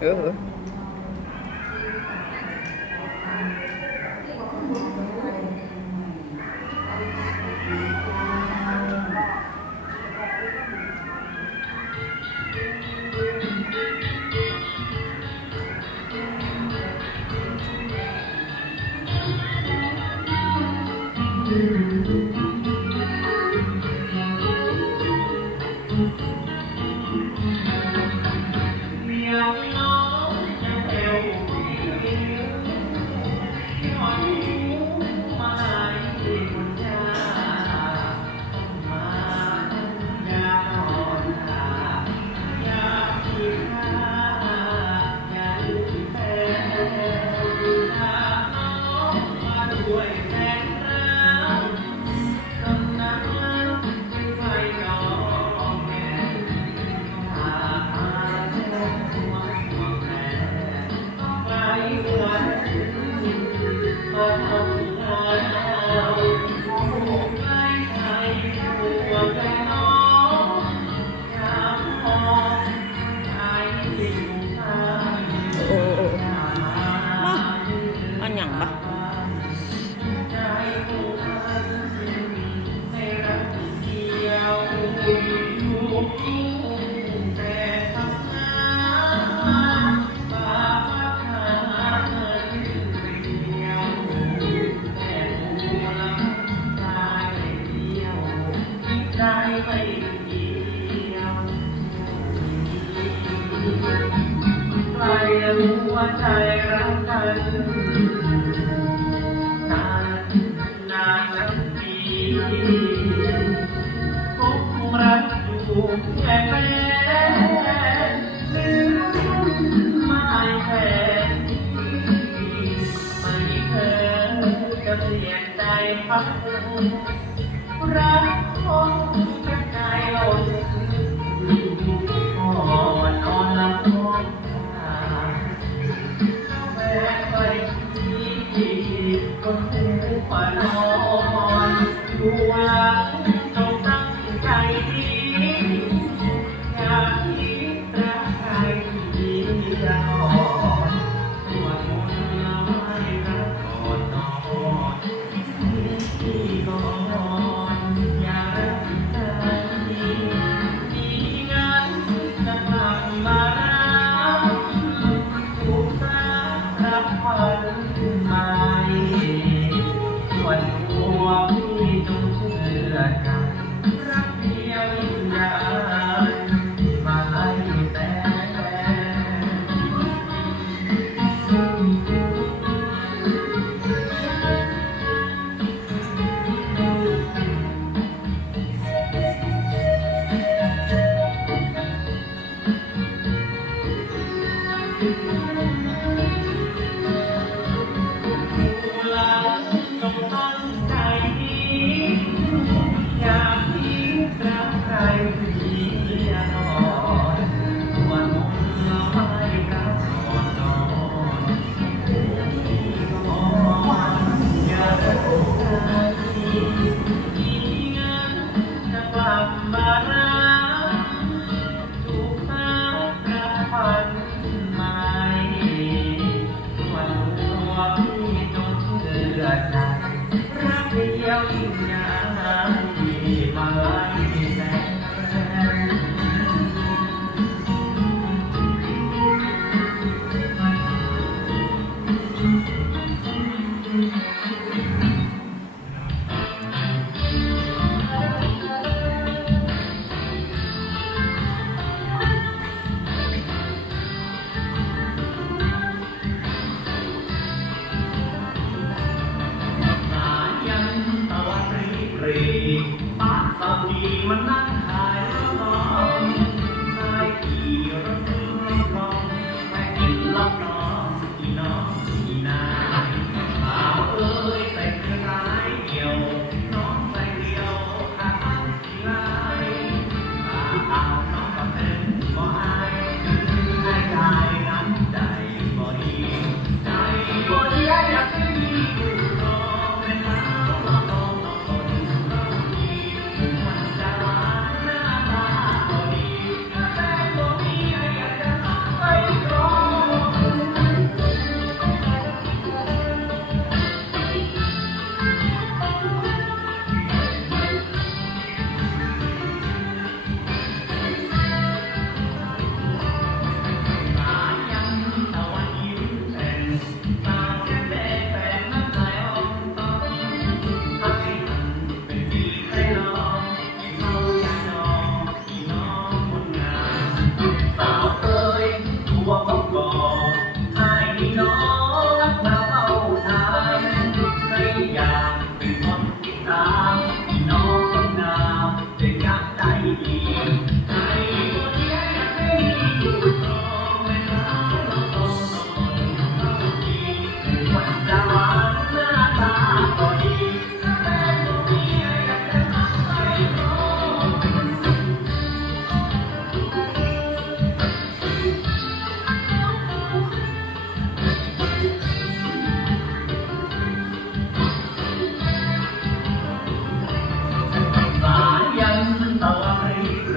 เออ喵喵。 รู้ว่าใจรักกันนานนานนับปีคบรักอยู่แค่แม่ลืมไม่แค่ไม่เคยจะเปลี่ยนใจพักรัก พันหม้ส่วนหัว มันน่า 爱。